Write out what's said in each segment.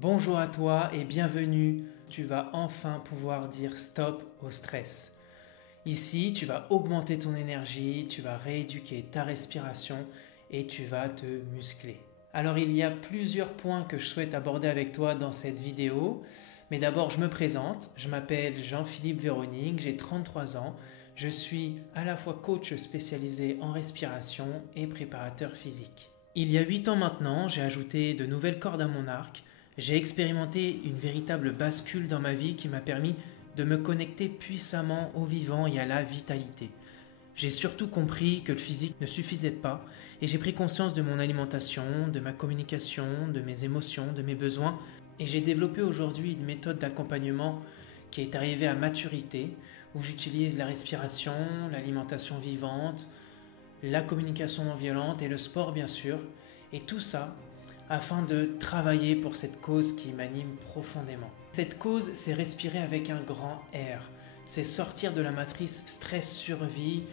Bonjour à toi et bienvenue. Tu vas enfin pouvoir dire stop au stress. Ici, tu vas augmenter ton énergie, tu vas rééduquer ta respiration et tu vas te muscler. Alors il y a plusieurs points que je souhaite aborder avec toi dans cette vidéo. Mais d'abord, je me présente. Je m'appelle Jean-Philippe Véronique, j'ai 33 ans. Je suis à la fois coach spécialisé en respiration et préparateur physique. Il y a 8 ans maintenant, j'ai ajouté de nouvelles cordes à mon arc. J'ai expérimenté une véritable bascule dans ma vie qui m'a permis de me connecter puissamment au vivant et à la vitalité. J'ai surtout compris que le physique ne suffisait pas et j'ai pris conscience de mon alimentation, de ma communication, de mes émotions, de mes besoins et j'ai développé aujourd'hui une méthode d'accompagnement qui est arrivée à maturité où j'utilise la respiration, l'alimentation vivante, la communication non violente et le sport bien sûr et tout ça afin de travailler pour cette cause qui m'anime profondément. Cette cause, c'est respirer avec un grand R. C'est sortir de la matrice stress-survie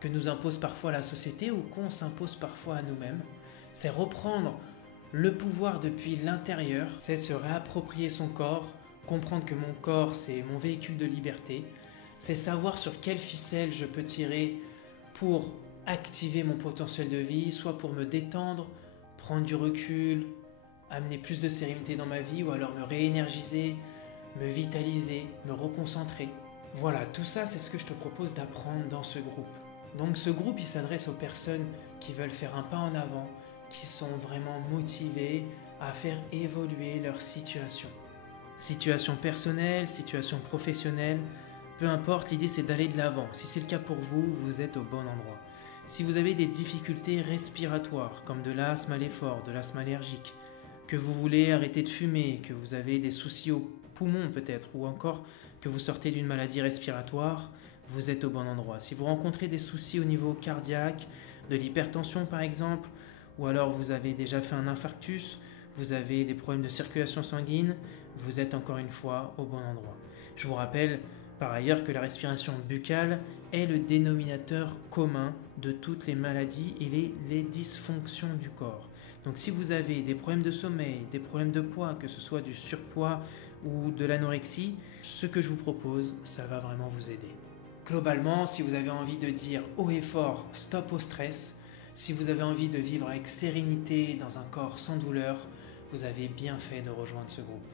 que nous impose parfois la société ou qu'on s'impose parfois à nous-mêmes. C'est reprendre le pouvoir depuis l'intérieur. C'est se réapproprier son corps, comprendre que mon corps, c'est mon véhicule de liberté. C'est savoir sur quelle ficelle je peux tirer pour activer mon potentiel de vie, soit pour me détendre, prendre du recul, amener plus de sérénité dans ma vie ou alors me réénergiser, me vitaliser, me reconcentrer. Voilà, tout ça c'est ce que je te propose d'apprendre dans ce groupe. Donc ce groupe il s'adresse aux personnes qui veulent faire un pas en avant, qui sont vraiment motivées à faire évoluer leur situation. Situation personnelle, situation professionnelle, peu importe, l'idée c'est d'aller de l'avant. Si c'est le cas pour vous, vous êtes au bon endroit. Si vous avez des difficultés respiratoires, comme de l'asthme à l'effort, de l'asthme allergique, que vous voulez arrêter de fumer, que vous avez des soucis aux poumons peut-être, ou encore que vous sortez d'une maladie respiratoire, vous êtes au bon endroit. Si vous rencontrez des soucis au niveau cardiaque, de l'hypertension par exemple, ou alors vous avez déjà fait un infarctus, vous avez des problèmes de circulation sanguine, vous êtes encore une fois au bon endroit. Je vous rappelle par ailleurs que la respiration buccale est le dénominateur commun de toutes les maladies et les dysfonctions du corps. Donc si vous avez des problèmes de sommeil, des problèmes de poids, que ce soit du surpoids ou de l'anorexie, ce que je vous propose, ça va vraiment vous aider. Globalement, si vous avez envie de dire haut et fort stop au stress, si vous avez envie de vivre avec sérénité dans un corps sans douleur, vous avez bien fait de rejoindre ce groupe.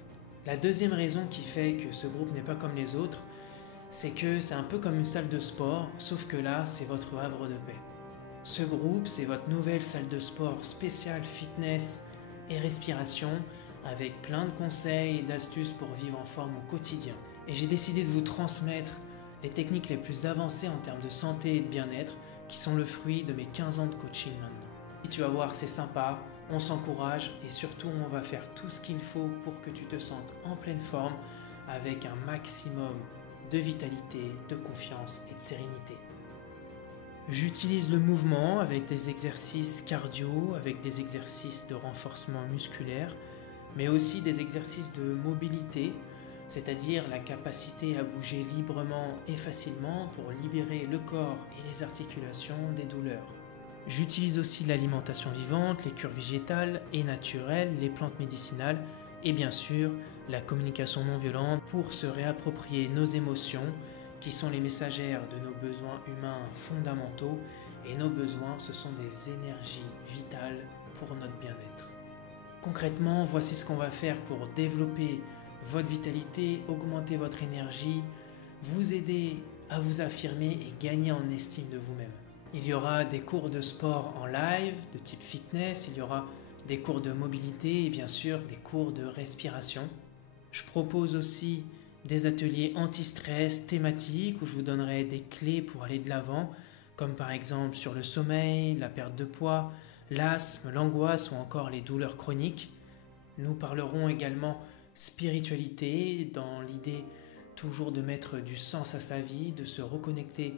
La deuxième raison qui fait que ce groupe n'est pas comme les autres, c'est que c'est un peu comme une salle de sport, sauf que là, c'est votre havre de paix. Ce groupe, c'est votre nouvelle salle de sport spéciale fitness et respiration, avec plein de conseils et d'astuces pour vivre en forme au quotidien. Et j'ai décidé de vous transmettre les techniques les plus avancées en termes de santé et de bien-être, qui sont le fruit de mes 15 ans de coaching maintenant. Si tu vas voir, c'est sympa, on s'encourage et surtout on va faire tout ce qu'il faut pour que tu te sentes en pleine forme, avec un maximum de vitalité, de confiance et de sérénité. J'utilise le mouvement avec des exercices cardio, avec des exercices de renforcement musculaire, mais aussi des exercices de mobilité, c'est-à-dire la capacité à bouger librement et facilement pour libérer le corps et les articulations des douleurs. J'utilise aussi l'alimentation vivante, les cures végétales et naturelles, les plantes médicinales et bien sûr la communication non violente pour se réapproprier nos émotions qui sont les messagères de nos besoins humains fondamentaux et nos besoins ce sont des énergies vitales pour notre bien-être. Concrètement, voici ce qu'on va faire pour développer votre vitalité, augmenter votre énergie, vous aider à vous affirmer et gagner en estime de vous-même. Il y aura des cours de sport en live de type fitness, il y aura des cours de mobilité et bien sûr des cours de respiration. Je propose aussi des ateliers anti-stress thématiques où je vous donnerai des clés pour aller de l'avant, comme par exemple sur le sommeil, la perte de poids, l'asthme, l'angoisse ou encore les douleurs chroniques. Nous parlerons également spiritualité dans l'idée toujours de mettre du sens à sa vie, de se reconnecter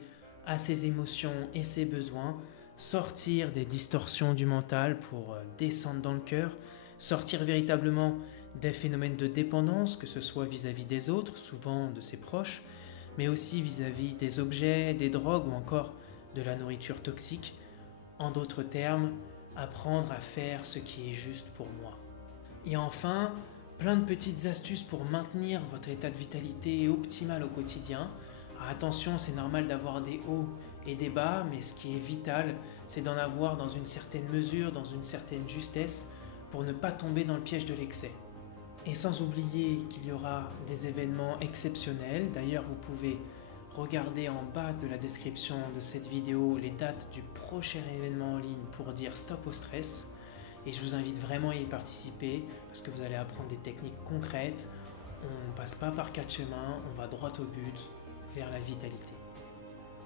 à ses émotions et ses besoins, sortir des distorsions du mental pour descendre dans le cœur, sortir véritablement des phénomènes de dépendance, que ce soit vis-à-vis des autres, souvent de ses proches, mais aussi vis-à-vis des objets, des drogues ou encore de la nourriture toxique. En d'autres termes, apprendre à faire ce qui est juste pour moi. Et enfin, plein de petites astuces pour maintenir votre état de vitalité optimal au quotidien. Alors attention, c'est normal d'avoir des hauts et des bas, mais ce qui est vital, c'est d'en avoir dans une certaine mesure, dans une certaine justesse, pour ne pas tomber dans le piège de l'excès. Et sans oublier qu'il y aura des événements exceptionnels. D'ailleurs, vous pouvez regarder en bas de la description de cette vidéo les dates du prochain événement en ligne pour dire stop au stress. Et je vous invite vraiment à y participer parce que vous allez apprendre des techniques concrètes. On ne passe pas par quatre chemins, on va droit au but, vers la vitalité.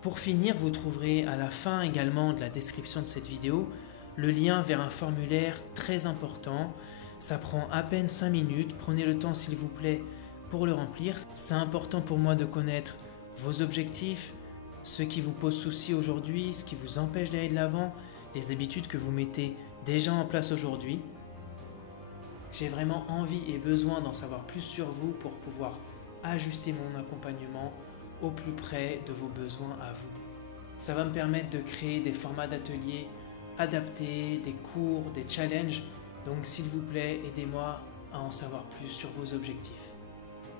Pour finir, vous trouverez à la fin également de la description de cette vidéo le lien vers un formulaire très important. Ça prend à peine 5 minutes, prenez le temps s'il vous plaît pour le remplir. C'est important pour moi de connaître vos objectifs, ce qui vous pose souci aujourd'hui, ce qui vous empêche d'aller de l'avant, les habitudes que vous mettez déjà en place aujourd'hui. J'ai vraiment envie et besoin d'en savoir plus sur vous pour pouvoir ajuster mon accompagnement au plus près de vos besoins à vous. Ça va me permettre de créer des formats d'ateliers adaptés, des cours, des challenges. Donc s'il vous plaît, aidez-moi à en savoir plus sur vos objectifs.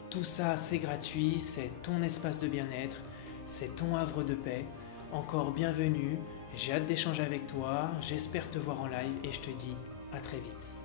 Tout ça, c'est gratuit, c'est ton espace de bien-être, c'est ton havre de paix. Encore bienvenue, j'ai hâte d'échanger avec toi, j'espère te voir en live et je te dis à très vite.